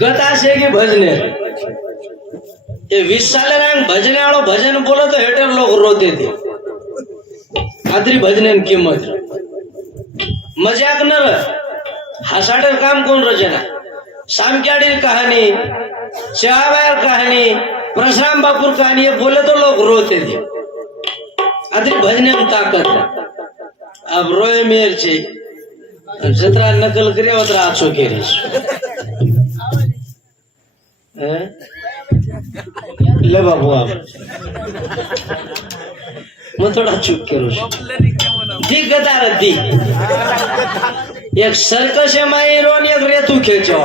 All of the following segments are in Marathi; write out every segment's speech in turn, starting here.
गत आशे की भजने ये 20 साले रंग भजने वालों भजन बोलो तो हेटर लोग रोते थे। आदरी भजने की कीमत मजाक न हसाटर काम कोण रचना सामक्याडी कहानी चहाबायर कहानी परशुराम बापूर कहानी ये बोले तो लोग रोते थे। आदरी भजने में ताकत है। अब रोए मेर छे जतरा नकल करे उतरा आछो केरे ले बाबू आप मैं थोड़ा चुप करो दी गदार दी एक सर्कस में रोन एक रेतू खेचो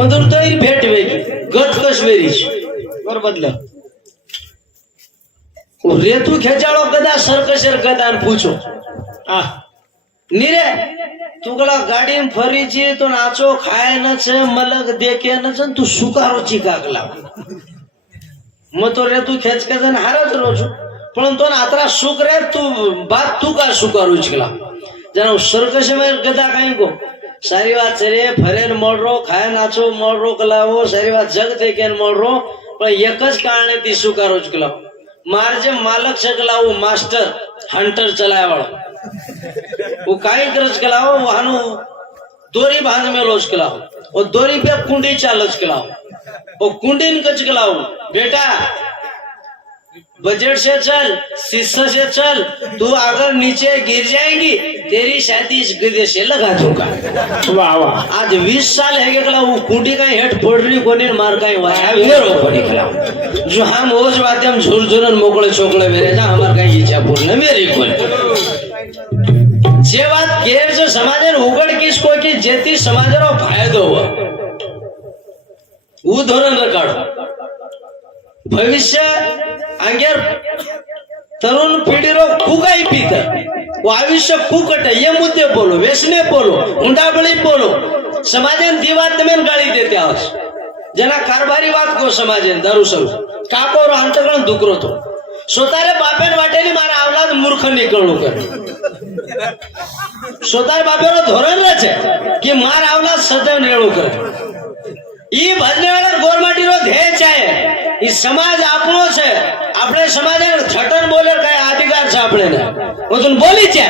उधर तो ही भेट वेगी गत कश्मीरी और बदला वो रेतू खेचाड़ो गदा सर्कसर गदा पूछो आ नीरे तुगला गाड़ी में फरी छे तो नाचो खाए न छे मलक देखे न छे तू सुकारो चिकाकला मैं तो रे तू खेच के जन हारत रोज पण तो आतरा सुख रे तू बात तू का सुकारो चिकला जना सर्कस में गदा काई को सारी बात रे फरेन मोड़रो खाए नाचो मोड़रो कलावो सारी बात जग देखे मोड़रो पण एकच कारणे ती सुकारो चिकला मार जे मालक सकला वो मास्टर हंटर चलाया वाला वो काई करज कलाओ वहानु दोरी बांध में लोच कलाओ और दोरी पे कुंडी चालच कलाओ और कुंडी कच कलाओ बेटा बजट से चल शिष्य से चल तू अगर नीचे गिर जाएगी तेरी शादी इस गधे से लगा दूंगा। वाह वाह आज 20 साल है क्या वो कुंडी का हेड फोड़ रही कोनी मार का ही वाया वेरो पड़ी खला जो हम ओज बातें हम झूर झूरन मोकळे छोकळे मेरे जा हमार का इच्छा पूर्ण मेरी कोण जे बात केर जो समाजन उघड किसको की जेती समाजरो फायदो हो वो धोरण रकाडो भविष्य अंगेर तरुण पीढ़ीरो फुगाई पीता वो आयुष्य फुकट ये मुद्दे बोलो व्यसने बोलो हुंडाबळी बोलो समाजन दीवात में गाली देते आहोत जना कारभारी बात को समाजन दारू सरू कापोरो अंतगण दुकरो तो स्वतःरे बापेन वाटेली मारा अवलाद मूर्ख निकळणू कर स्वतः बापेरो धोरण છે કે માર અવલાદ સદન રેણું કરે ઈ ભજનેવાળા ગોરમાટીનો ધ્યેય છે ઈ સમાજ આપણો છે આપણે સમાજને છટન બોલે કઈ અધિકાર છે આપણે ને હું તને બોલી છે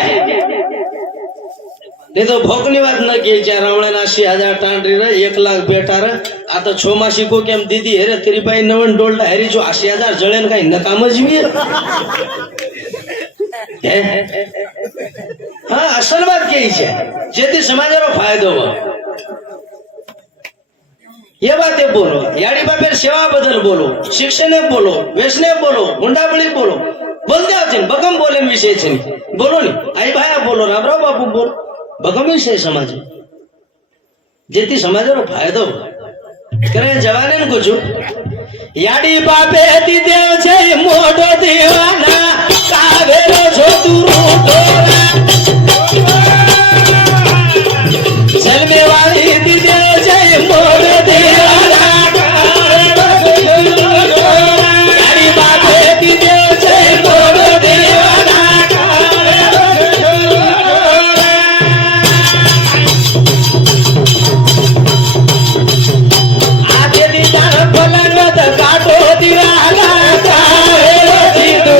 नहीं तो भोकनी बात न की चार रावण 80,000 टांडरी रे 1 लाख बेटा रे आ तो छोमासी को केम दीदी हेरे तेरी भाई नवन डोलटा हेरी जो 80,000 जळेन काई नकाम ज भी है हाँ असल बात कही है जेती समाजरो फायदो हो ये बातें बोलो याडी बापेर सेवा बदल बोलो शिक्षणे बोलो व्यसने बोलो हुंडाबळी बोलो बोलते आछे बगम बोलेन विषय छे बोलो नी आई भाया बोलो रामराव बापू बोल बगम विषय समाज जेती समाजरो फायदो करे जवाने को जो याडी बापे ती देव छे मोटो दीवाना कावेरो जो तू रोटो जलमे वाली ती देव छे मोटो दीवाना याडी बापे ती देव छे मोटो दीवाना आधे दी जान फलन मत काटो दीवाना कावेरो दी तू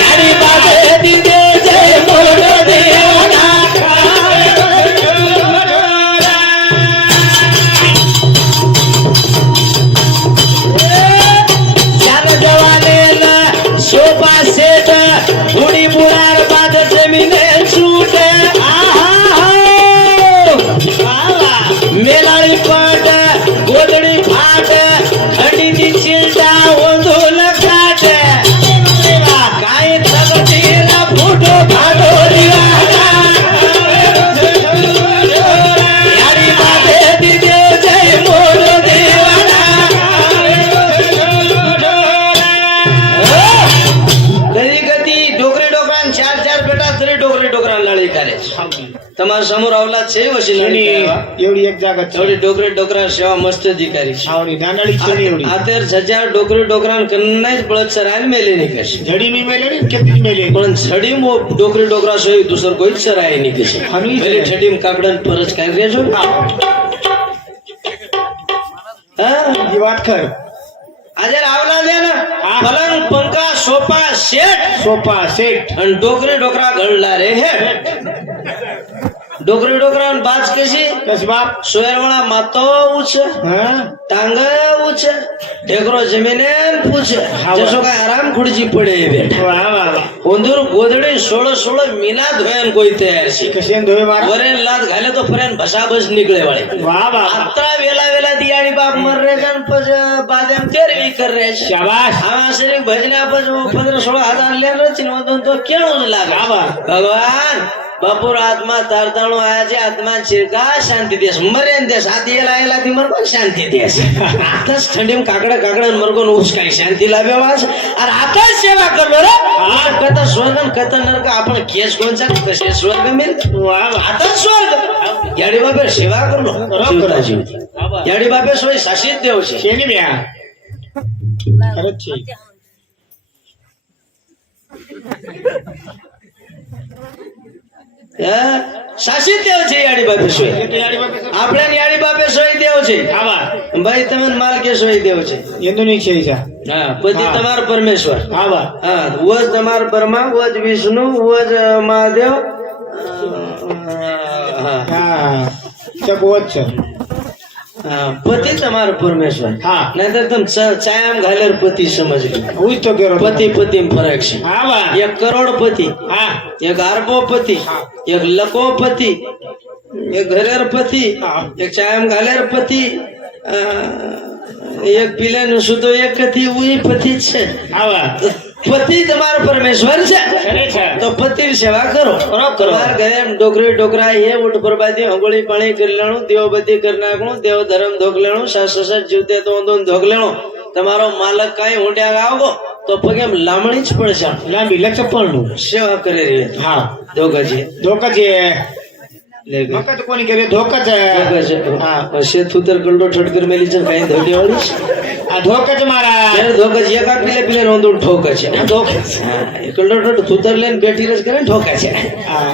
याडी बापे ती देव छे मोटो दीवाना जान जवाने ना शोभा से बुढ़ी बुढ़ार बाद जमीने छूटे मेलाड़ी पाट गोदड़ी फाट खड़ी दी चिंता ओंधो न काटे काई तगती न फूटो फाटो दीवाना यारी बाते दी देव जय मोरो दीवाना गरी गती डोकरी डोकरान 4 बेटा तरी डोकरी डोकरान लड़ी करे તમારા સમોર અવલાદ છે વસી એવડી એક જાગત છે થોડી ડોકરી ડોકરા સેવા મસ્ત અધિકારી છે આવડી નાનાળી છે એવડી આતર સજા ડોકરી ડોકરાન કન્નાય બળદ સરાય મેલે ની કશે જડી મી મેલે ને કેટલી મેલે પણ છડી મો ડોકરી ડોકરા છે દુસર કોઈ સરાય ની કશે હમી મેલે છડી કાકડન પરજ કાઈ રેજો ही વાત ખર આજે આવલા દે ને હા. પલંગ પંખા સોફા સેટ સોફા સેટ અને ડોકરી ડોકરા ગળલા રે હે ડોકરી ડોકરા ને બાજ કેસી બસ બાપ સોયરવાળા માતો ઉછે હા टांगा उछे ढेकरो जमीने पूछे हाँ, जसो का आराम खुड़जी पड़े बैठा વાહ વાહ વાહ उंदूर गोदड़ी 16 मीना धोयन कोई तैयार सी કશે ધોય મારા वरेन लात घाले तो फरेन भसा बस निकले वाले વાહ વાહ વાહ. आता वेला वेला दियाड़ी बाप मर रहे जन पज बादेम तेरवी कर रहे छे શાબાશ हम आश्री भजना पज 15-16 हजार ले रचिन वदन तो केणो लागे વાહ વાહ. भगवान बपुर आत्मा तारताणु आया छे आत्मा चिरका शांति देश मरे देश आती एला एला ती मरको शांति देश आताच थंडीम काकडा काकडा मरको उचकाई शांति लाव्या वास और आता सेवा करलो रे हा कथा स्वर्ग न कथा नरक आपण केस कोणचा कसे स्वर्ग मिल વાહ વાહ आता स्वर्ग याडी बापे सेवा करलो जीवता जीवती याडी बापे सोय शासित देव छे શેની બ્યા ખરજ છે શાસિત દેવ છે याडी बापे सोय એટલે યારી બાપે તો આપણે याडी बापे सोय देव છે હા વાહ ભાઈ તમે માલ કે સોય દેવ છે એનું છે ઈજા હા પતિ હા. તમારો પરમેશ્વર હા વાહ હા વજ તમારો બ્રહ્મા વજ વિષ્ણુ વજ મહાદેવ હા હા ચકવત છે હા પતિ તમારો પરમેશ્વર હા નહીતર તમે ચાયામ ઘાલેર પતિ સમજ લો હું જ તો કેરો પતિ પતિ ફરક છે હા વાહ એક કરોડપતિ હા એક અરબોપતિ એક લકોપતિ એક ઘરેર પતિ હા. એક ચાયામ ઘાલેર પતિ એક પીલે નું સુધો એક થી ઉઈ પતિ જ છે હા વાહ પતિ તમારો પરમેશ્વર છે ખરે છે તો પતિ સેવા કરો કરો. તમારા ઘરે એમ ડોકરી ડોકરા એ ઉઠ બરબાદી હંગોળી પાણી કરી લેણું દેવ બધી કરી નાખણું દેવ ધર્મ ધોક લેણું સાસ સસર જીવતે તો ધોક લેણું તમારો માલક કઈ ઊંડ્યા આવગો તો પગે એમ લામણી જ પડશે લાંબી લચપણનું સેવા કરી રહી હા ધોકાજી ધોકા છે મકત કોની કરે ધોકા છે હા શેતુતર ગલડો ઠટકર મેલી છે કઈ ધોડી વાળી છે આ ધોકા છે મારા ત્યારે ધોકા એકા પીલે પીલે રોંદું ઠોકે છે ધોકા હા એ ગલડો ઠટ થૂતર લઈને બેઠી રસ કરે ને ઠોકે છે હા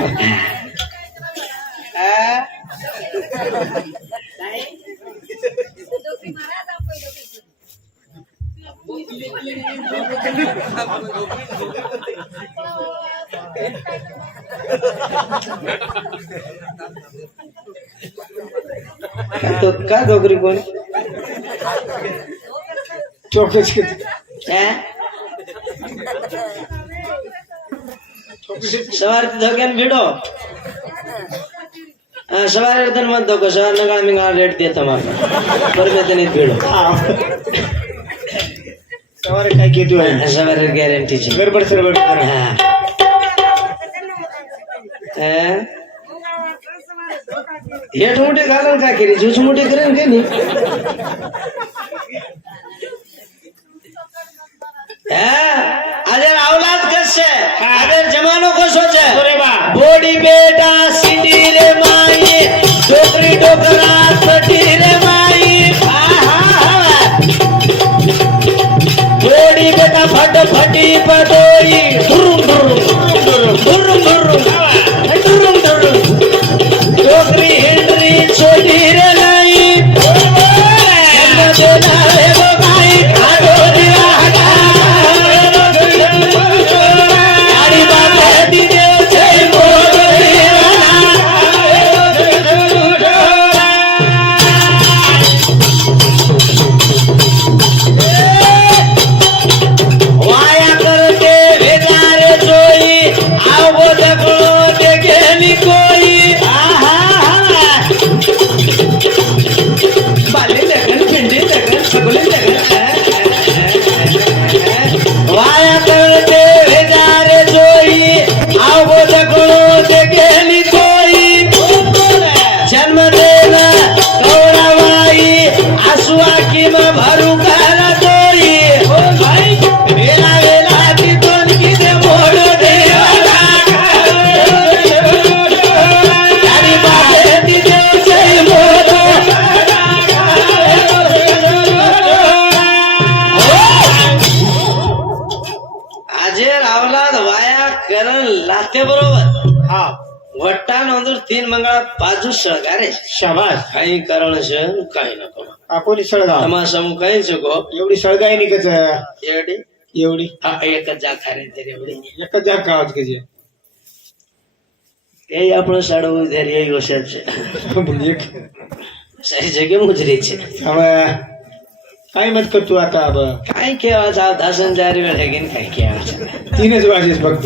તો કા ડોકરી કોની ચોકે છે હે સવારથી ધોકે ને ભીડો હા સવારે તને મત ધોકો સવાર નગાળ મિંગાળ રેટ દે તમારે પરમેતની ભીડો હા સવારે કઈ કીધું હે સવારે ગેરંટી છે ગરબડ સરબડ કરે હા હે હેઠ મોટી ગાલણ કા કરી જૂઠ મોટી કરે ને કે નહીં હે આજે અવલાદ કશે આજે જમાનો કશો છે અરે વાહ બોડી બેટા સીડી રે માઈ ડોકરી ડોકરા પટી રે માઈ બોડી બેટા ફટ ફટી પટોરી ધુરુ ધુરુ ધુરુ ધુરુ ધુરુ ધુરુ ડોકરી હેન્ડરી છોડી રે લઈ દેના રે ભાઈ આડો દિવા આડી બાપે દીદે છે મોગરી વાલા બાજુ સળગારે शाबास કઈ કારણ છે કઈ ન કરો आपोली सळगाव તમાશા હું કઈ શકો एवढी सळगाई नाही कच એડી एवढी હા એક જ આખા રે તેરે એવડી एकच जाग गावात कचे એ આપણો સાડો ઉધેરી એ હોશિયાર છે एक સારી જગ્યા મુજરી છે હવે काय मत करतो आता अब काय કેવા છે આ દાસન જારી વેળ હેગીન काय કેવા છે 3च वाजेस फक्त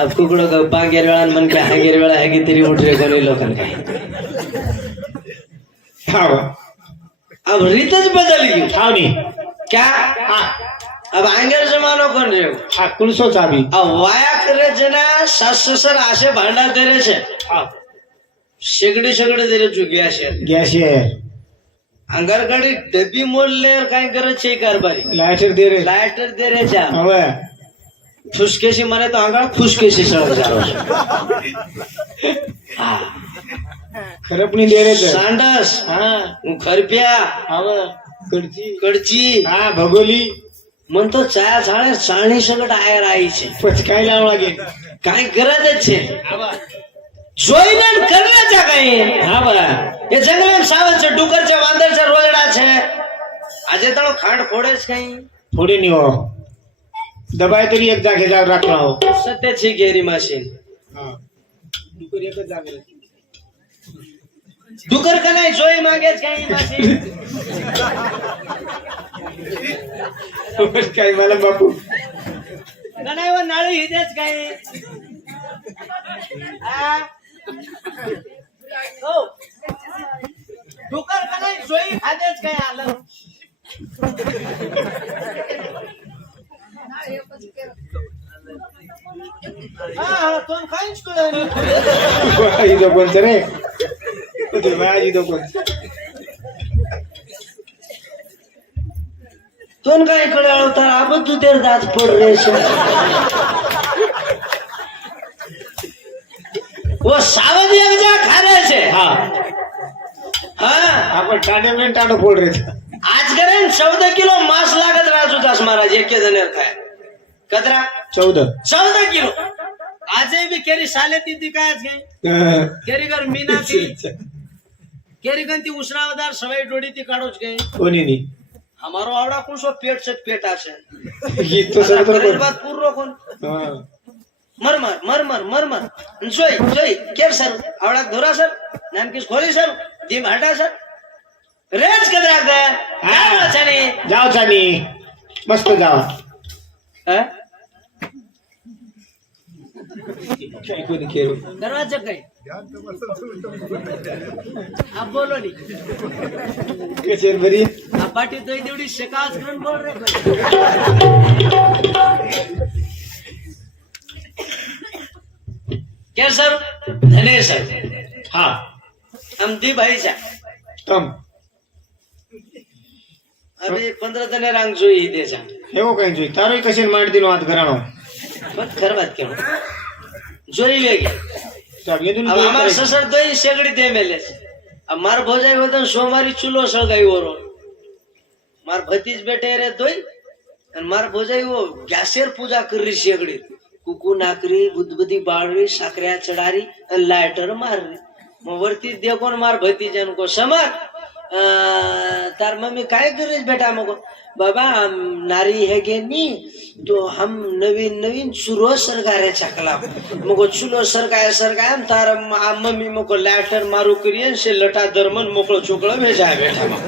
अब कुकडो पांगेर वेळा मन काय हांगेर वेळा हेगी तरी उठरे कोणी लोकन काय हा अब रीत ज बदल गई हा नी क्या हा अब आंगेर जमानो कोण रे हा कुणसो चाबी अब वाया करे जना साससर आशे भांडा तेरे છે हा शेगडी शेगडी तेरे चुकिया છે गॅस आहे अंगार गाडी डब्बी मोडले काय करे છે कारभारी लायटर दे रे लायटर दे रे चा હવે फुसकेशी મને તો આંગળ ફુસકેशी સળગ જારો છે હા खरपणी दे रे सांडस हा હું ખરપ્યા હવે कडची કડચી हा भगोली મન તો ચાયા છાણે ચાણી સગટ આયર આવી છે પછી काय लाव लागे કાઈ ગરજ જ છે જોઈને કરને છે કઈ हा बरा એ જંગલે સાવજ છે ડુકર છે વાંદર છે રોયડા છે આજે તારો ખાંડ ફોડે છે કઈ थोडी नी हो दबाय तरी एक जागे जाग राखला हो સત્ય છે ઘેરી મશીન हा दुकर एकच जागे ડુકર કનાઈ જોઈ માંગે છે કઈ મશીન काय मला बापू કનાઈ વો નાળી હિજે છે કઈ આ ઓ ડુકર કનાઈ જોઈ ખાધે છે કઈ હાલ હા તો કઈ જ કરે आई दो कोण रे ते माझी दो कोण તોન કઈ કળાળો તાર આ બધું તેર દાંત પડ રહેશે ઓ સાવજ એક જા ખારે છે हा હા आपण टाडे में टाडो फोड रे आज करे 14 કિલો માંસ लागत રાજુ દાસ મહારાજ એક જને ખાય કતરા 14 14 કિલો આજે બી કેરી સાલે તીતી કાય જ ગઈ કેરી ઘર મીનાતી કેરી ગંતી ઉસરાવદાર સવાઈ ડોડીથી કાઢો જ ગઈ कोणी नी हमारो आवड़ा कुछ पेट से पेटा से गीत तो सगळं गरीब बात पूर्ण कोण हा मर मर मर मर मर मर जोई जोई केर सर आवड़ा धोरा सर नाम किस खोली सर दीम हटा सर रेज कदरा गया क्या चने जाओ चानी मस्त जाओ हैं काय कोणी केरो दरवाजा गए अब बोलो नहीं कचेर बरी अब बाटी तो देवड़ी शिकायत करून बोल रहे कोई क्या सर धने सर हा हम दी भाई सा तम अभी 15 जने रांग जोई दे सा हेवो काय जोई तारोय कशेन मांड दिनो हात घराणो पण खर बात केलो जोई वेगी चाब येदुन अब हमार ससर दोई शेगड़ी दे मेले अब मार भोजाई होतन सोमारी चूलो सळगाई ओरो मार भतीज बेटे रे दोई आणि मार भोजाई वो गॅसेर पूजा कररी शेगडी कुकू नाकरी बुद्धबुदी बाळरी साकऱ्या चढारी आणि लायटर माररी मग वरती देखोन मार भतीजन को समर तार मम्मी काय करेस बेटा मग बाबा हम नारी है गे नी तो हम नवीन नवीन चुलो सरगारे छकला मगो चुलो सरगाय तार मम्मी मको लॅटर मारू करियन से लटा दरमन मोकळो चोकळो भेजाय बेटा मग